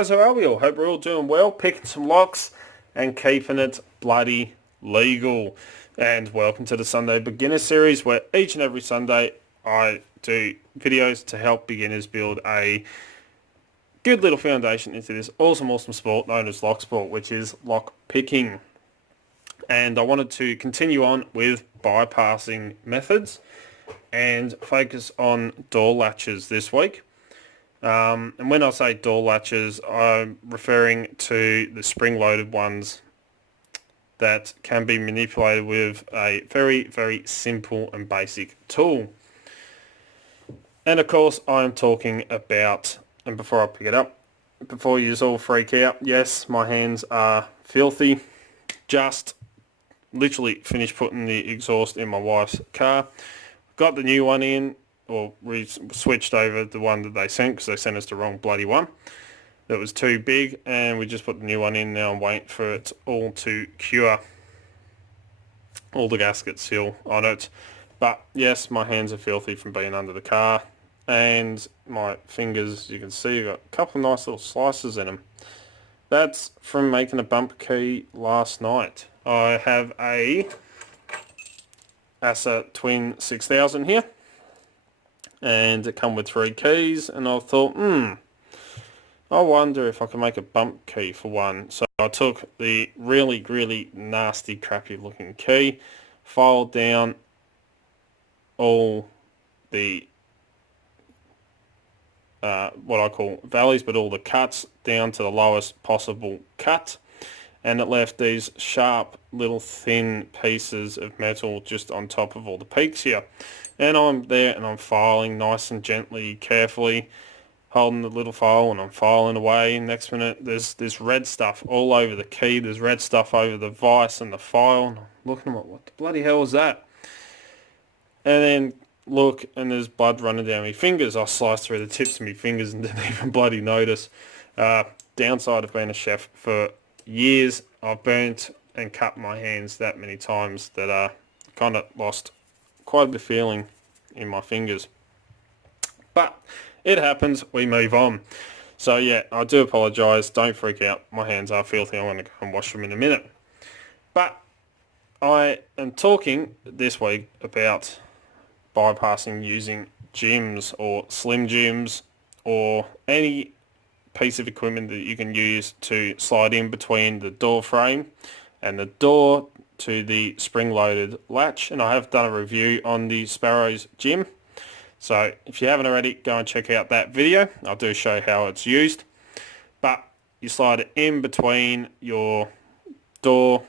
guys, how are we all? Hope we're all doing well, picking some locks and keeping it bloody legal. And welcome to the Sunday Beginner Series, where each and every Sunday I do videos to help beginners build a good little foundation into this awesome sport known as Locksport, which is lock picking. And I wanted to continue on with bypassing methods and focus on door latches this week. And when I say door latches, I'm referring to the spring-loaded ones that can be manipulated with a very simple and basic tool. And of course, I'm talking about, and before I pick it up, before you all freak out, yes, my hands are filthy. Just literally finished putting the exhaust in my wife's car. Got the new one in, or we switched over the one that they sent because they sent us the wrong bloody one. That was too big, and we just put the new one in now and wait for it all to cure. All the gaskets seal on it. But yes, my hands are filthy from being under the car, and my fingers, you can see, got a couple of nice little slices in them. That's from making a bumper key last night. I have a Asa Twin 6000 here, and it come with 3 keys, and I thought, I wonder if I can make a bump key for one. So I took the really nasty crappy looking key, filed down all the what I call valleys, but all the cuts down to the lowest possible cut, and it left these sharp little thin pieces of metal just on top of all the peaks here. And I'm there and I'm filing nice and gently, carefully, holding the little file, and I'm filing away. Next minute there's this red stuff all over the key, there's red stuff over the vise and the file, and I'm looking at what the bloody hell is that? And then look, and there's blood running down my fingers. I sliced through the tips of my fingers and didn't even bloody notice. Downside of being a chef for years, I've burnt and cut my hands that many times that I kind of lost quite a bit of feeling in my fingers. But it happens, we move on. So yeah, I do apologise, don't freak out, my hands are filthy, I'm going to go and wash them in a minute. But I am talking this week about bypassing using gyms or slim gyms or any piece of equipment that you can use to slide in between the door frame and the door to the spring-loaded latch. And I have done a review on the Sparrows gym, so if you haven't already, go and check out that video. I do show how it's used. But you slide it in between your door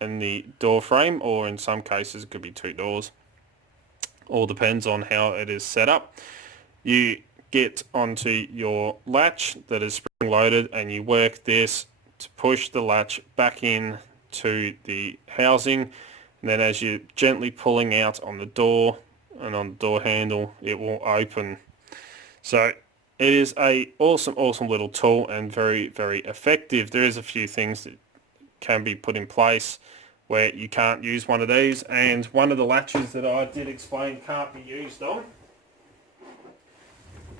and the door frame, or in some cases it could be 2 doors. All depends on how it is set up. You get onto your latch that is spring-loaded, and you work this to push the latch back in to the housing, and then as you're gently pulling out on the door and on the door handle, it will open. So it is a awesome little tool and very effective. There is a few things that can be put in place where you can't use one of these, and one of the latches that I did explain can't be used on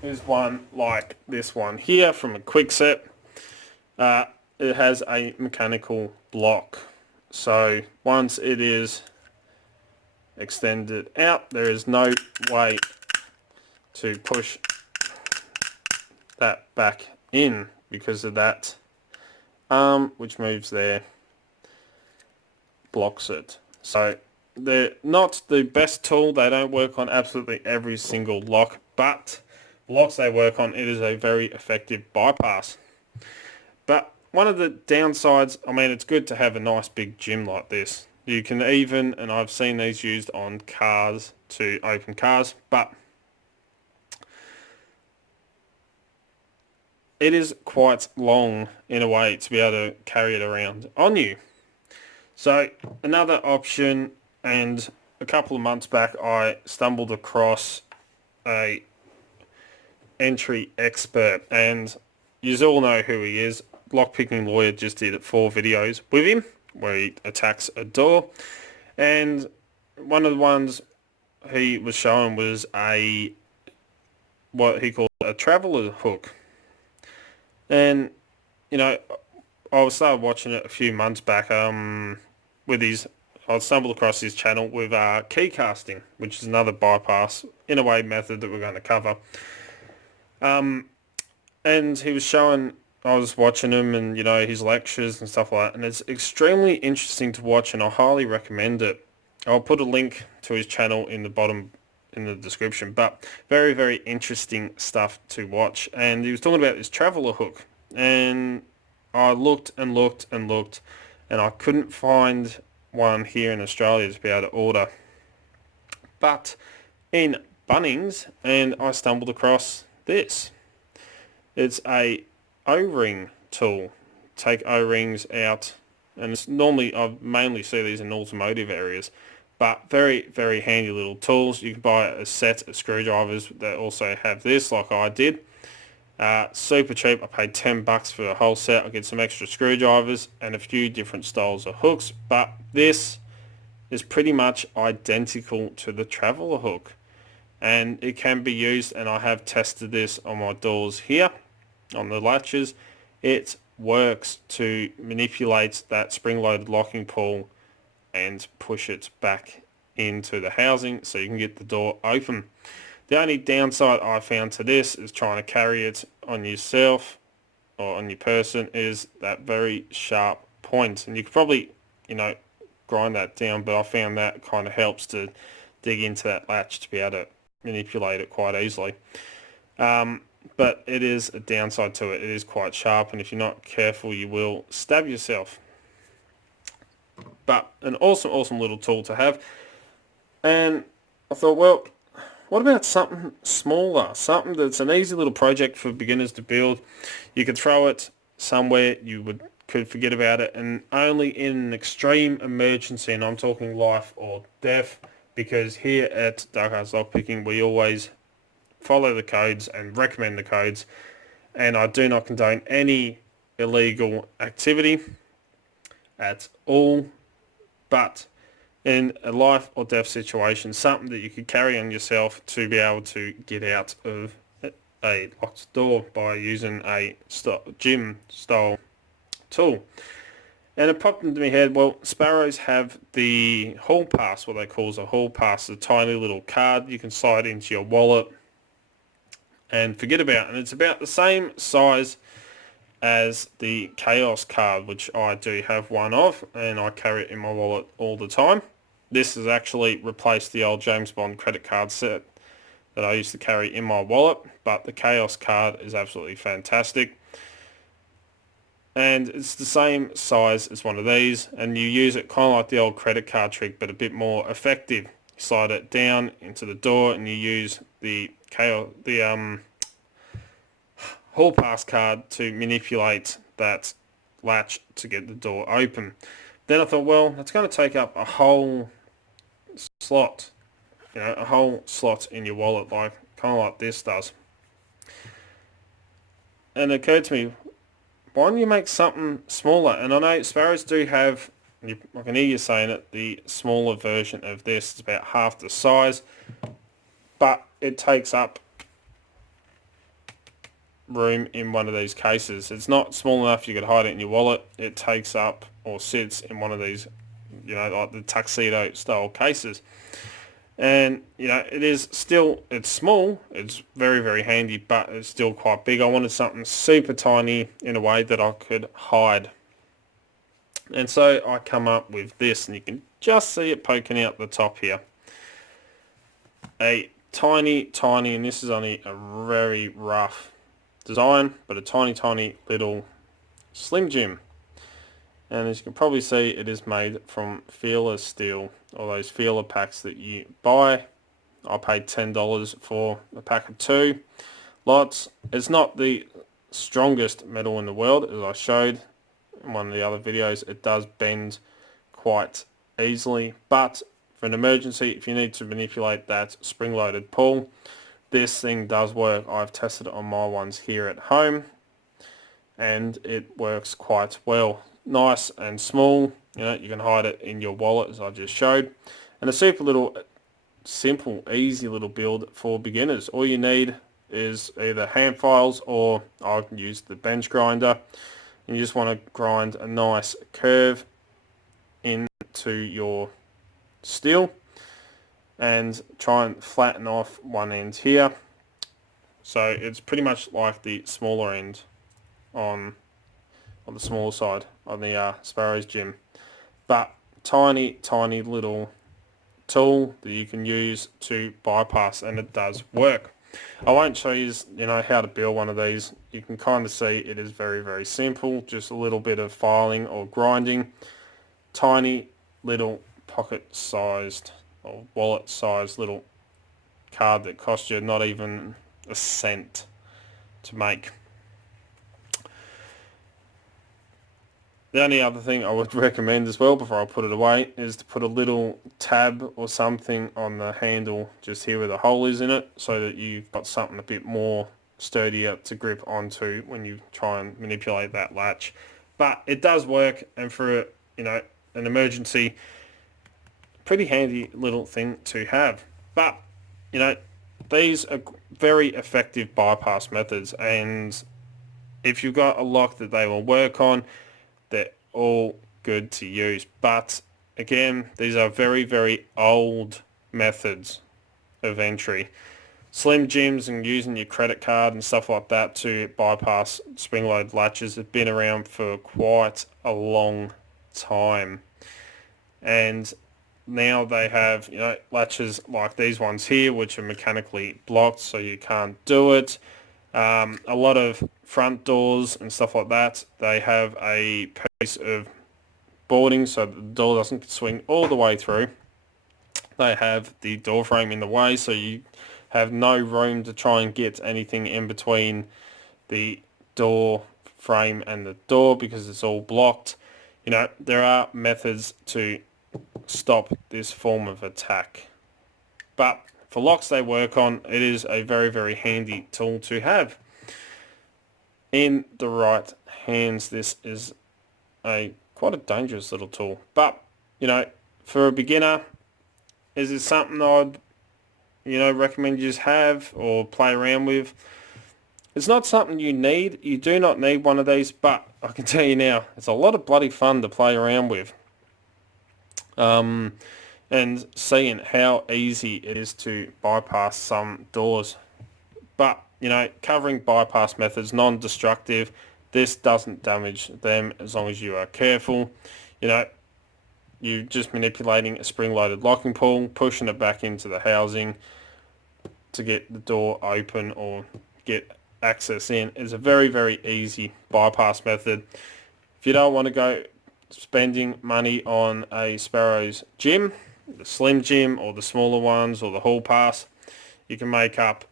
is one like this one here from a Quickset. It has a mechanical block, so once it is extended out, there is no way to push that back in because of that arm which moves there, blocks it. So they're not the best tool, they don't work on absolutely every single lock, but locks they work on, it is a very effective bypass. But one of the downsides, I mean, it's good to have a nice big gym like this. You can even, and I've seen these used on cars to open cars, but it is quite long in a way to be able to carry it around on you. So another option, and a couple of months back I stumbled across a entry expert, and you all know who he is. Lockpicking Lawyer just did 4 videos with him where he attacks a door, and one of the ones he was showing was what he called a traveller hook. And you know, I started watching it a few months back. With his, I stumbled across his channel with key casting, which is another bypass in a way method that we're going to cover. And he was showing, I was watching him and, his lectures and stuff like that, and it's extremely interesting to watch, and I highly recommend it. I'll put a link to his channel in the bottom, in the description, but very, very interesting stuff to watch. And he was talking about this traveller hook, and I looked and looked and looked, and I couldn't find one here in Australia to be able to order. But in Bunnings, and I stumbled across this. It's a O-ring tool. Take O-rings out, and it's normally, I mainly see these in automotive areas, but very, very handy little tools. You can buy a set of screwdrivers that also have this, like I did. Super cheap. I paid $10 for a whole set. I get some extra screwdrivers and a few different styles of hooks, but this is pretty much identical to the traveller hook, and it can be used, and I have tested this on my doors here on the latches. It works to manipulate that spring-loaded locking pull and push it back into the housing so you can get the door open. The only downside I found to this is trying to carry it on yourself or on your person is that very sharp point, and you could probably grind that down, but I found that kind of helps to dig into that latch to be able to manipulate it quite easily. But it is a downside to it. It is quite sharp, and if you're not careful, you will stab yourself. But an awesome little tool to have. And I thought, well, what about something smaller? Something that's an easy little project for beginners to build. You could throw it somewhere you could forget about it, and only in an extreme emergency, and I'm talking life or death, because here at Dark Arts Lockpicking we always follow the codes and recommend the codes, and I do not condone any illegal activity at all. But in a life or death situation, something that you could carry on yourself to be able to get out of a locked door by using a gym style tool. And it popped into my head, well, Sparrows have the hall pass, what they call a hall pass, a tiny little card you can slide into your wallet and forget about, and it's about the same size as the Chaos card, which I do have one of, and I carry it in my wallet all the time. This has actually replaced the old James Bond credit card set that I used to carry in my wallet, but the Chaos card is absolutely fantastic. And it's the same size as one of these, and you use it kind of like the old credit card trick, but a bit more effective. You slide it down into the door, and you use the hall pass card to manipulate that latch to get the door open. Then I thought, well, that's going to take up a whole slot, a whole slot in your wallet, kind of like this does. And it occurred to me, why don't you make something smaller? And I know Sparrows do have, I can hear you saying it, the smaller version of this. It's about half the size, but it takes up room in one of these cases. It's not small enough you could hide it in your wallet. It takes up or sits in one of these, like the tuxedo style cases. And it's small, it's very, very handy, but it's still quite big. I wanted something super tiny in a way that I could hide. And so I come up with this, and you can just see it poking out the top here. A tiny, and this is only a very rough design, but a tiny little Slim Jim. And as you can probably see, it is made from feeler steel, or those feeler packs that you buy. I paid $10 for a pack of 2 lots. It's not the strongest metal in the world, as I showed in one of the other videos. It does bend quite easily, but for an emergency, if you need to manipulate that spring-loaded pull, this thing does work. I've tested it on my ones here at home, and it works quite well. Nice and small, you can hide it in your wallet, as I just showed. And a super little, simple, easy little build for beginners. All you need is either hand files, or I can use the bench grinder. You just want to grind a nice curve into your steel and try and flatten off one end here. So it's pretty much like the smaller end on the smaller side on the Sparrows Gym, but tiny little tool that you can use to bypass, and it does work. I won't show you how to build one of these. You can kind of see it is very simple, just a little bit of filing or grinding. Tiny little pocket sized or wallet sized little card that costs you not even a cent to make. The only other thing I would recommend as well before I put it away is to put a little tab or something on the handle just here where the hole is in it, so that you've got something a bit more sturdier to grip onto when you try and manipulate that latch. But it does work, and for an emergency, pretty handy little thing to have. But these are very effective bypass methods, and if you've got a lock that they will work on, they're all good to use. But again, these are very old methods of entry. Slim gyms and using your credit card and stuff like that to bypass spring-loaded latches have been around for quite a long time. And now they have latches like these ones here, which are mechanically blocked, so you can't do it. A lot of front doors and stuff like that, they have a piece of boarding so that the door doesn't swing all the way through. They have the door frame in the way, so you have no room to try and get anything in between the door frame and the door because it's all blocked. There are methods to stop this form of attack. But for locks they work on, it is a very handy tool to have. In the right hands, this is quite a dangerous little tool. But, for a beginner, is it something I'd, recommend you just have or play around with? It's not something you need. You do not need one of these, but I can tell you now, it's a lot of bloody fun to play around with. And seeing how easy it is to bypass some doors. But, covering bypass methods, non-destructive, this doesn't damage them as long as you are careful. You're just manipulating a spring-loaded locking pull, pushing it back into the housing to get the door open or get access in. It's a very easy bypass method. If you don't want to go spending money on a Sparrows gym, the slim gym or the smaller ones or the hall pass, you can make up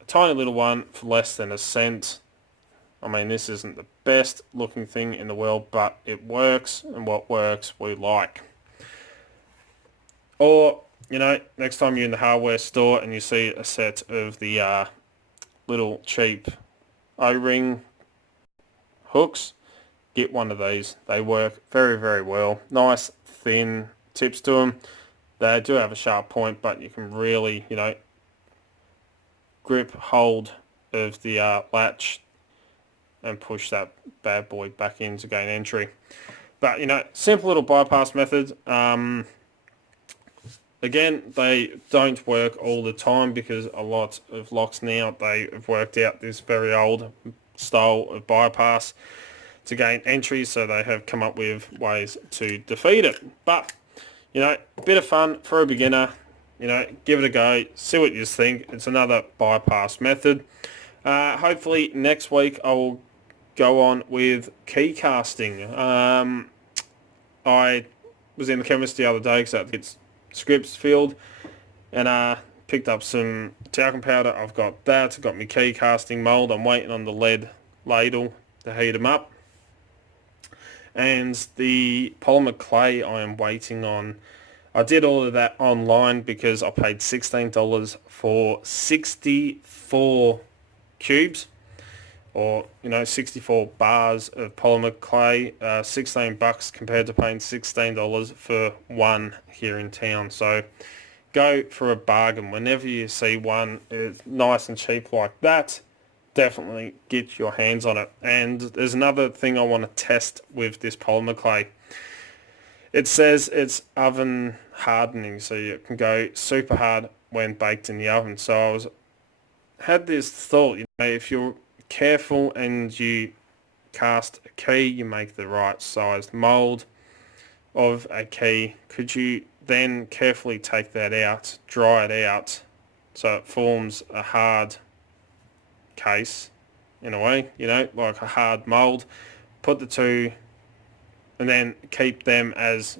a tiny little one for less than a cent. I mean, this isn't the best looking thing in the world, but it works, and what works we like. Or, next time you're in the hardware store and you see a set of the little cheap O-ring hooks, get one of these. They work very well. Nice thin tips to them. They do have a sharp point, but you can really, grip hold of the latch and push that bad boy back in to gain entry. But, simple little bypass method. Again, they don't work all the time because a lot of locks now, they have worked out this very old style of bypass to gain entry, so they have come up with ways to defeat it. But, a bit of fun for a beginner. Give it a go, see what you think. It's another bypass method. Hopefully next week I will go on with key casting. I was in the chemist the other day because I had to get scripts filled, and picked up some talcum powder. I've got that. I've got my key casting mould. I'm waiting on the lead ladle to heat them up. And the polymer clay I am waiting on. I did all of that online because I paid $16 for 64 cubes, or 64 bars of polymer clay. $16 compared to paying $16 for one here in town. So go for a bargain whenever you see one nice and cheap like that. definitely get your hands on it. And there's another thing I want to test with this polymer clay. It says it's oven hardening, so you can go super hard when baked in the oven. So had this thought, if you're careful and you cast a key, you make the right sized mould of a key, could you then carefully take that out, dry it out, so it forms a hard case in a way, like a hard mould, put the two, and then keep them as,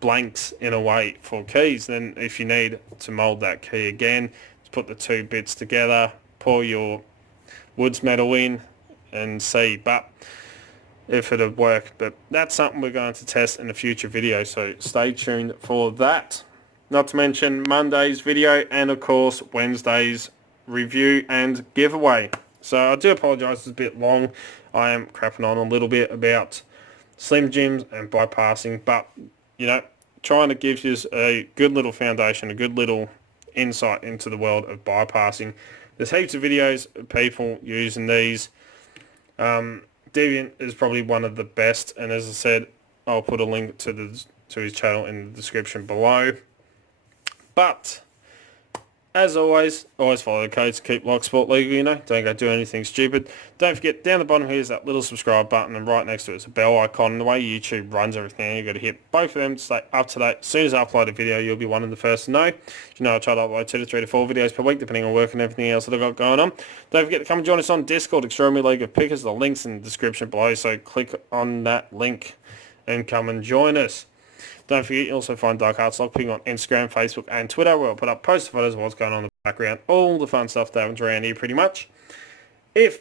blanks in a way for keys. Then if you need to mould that key again, just put the two bits together, pour your woods metal in and see if it'll work. But that's something we're going to test in a future video, so stay tuned for that. Not to mention Monday's video and of course Wednesday's review and giveaway. So I do apologise, it's a bit long. I am crapping on a little bit about Slim Jims and bypassing, but trying to give you a good little foundation, a good little insight into the world of bypassing. There's heaps of videos of people using these. Deviant is probably one of the best, and as I said, I'll put a link to his channel in the description below. But as always follow the codes to keep Locksport legal, Don't go do anything stupid. Don't forget, down the bottom here is that little subscribe button, and right next to it is a bell icon. And the way YouTube runs everything, you've got to hit both of them to stay up to date. As soon as I upload a video, you'll be one of the first to know. I try to upload 2 to 3 to 4 videos per week, depending on work and everything else that I've got going on. Don't forget to come and join us on Discord, Extraordinary League of Pickers. The link's in the description below, so click on that link and come and join us. Don't forget, you also find Dark Arts Lockpicking on Instagram, Facebook and Twitter, where I'll put up post photos of what's going on in the background, all the fun stuff that happens around here pretty much. If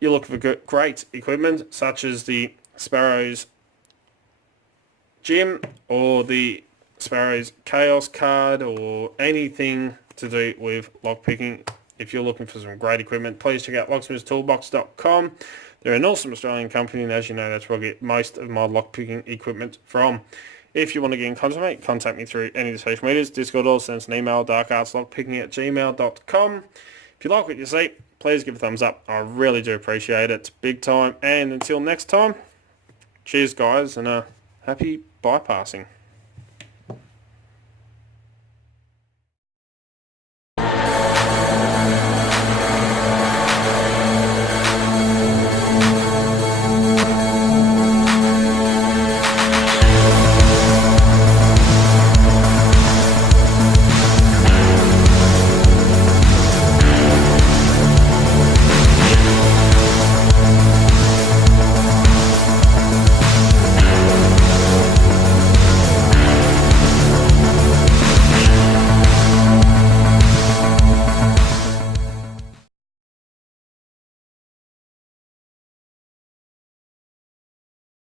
you're looking for great equipment, such as the Sparrows Gym or the Sparrows Chaos card or anything to do with lockpicking, if you're looking for some great equipment, please check out locksmithstoolbox.com. They're an awesome Australian company, and as you know, that's where I get most of my lockpicking equipment from. If you want to get in contact with me, contact me through any of the social medias, Discord, or send us an email, darkartslockpicking@gmail.com. If you like what you see, please give a thumbs up. I really do appreciate it. It's big time. And until next time, cheers guys, and happy bypassing.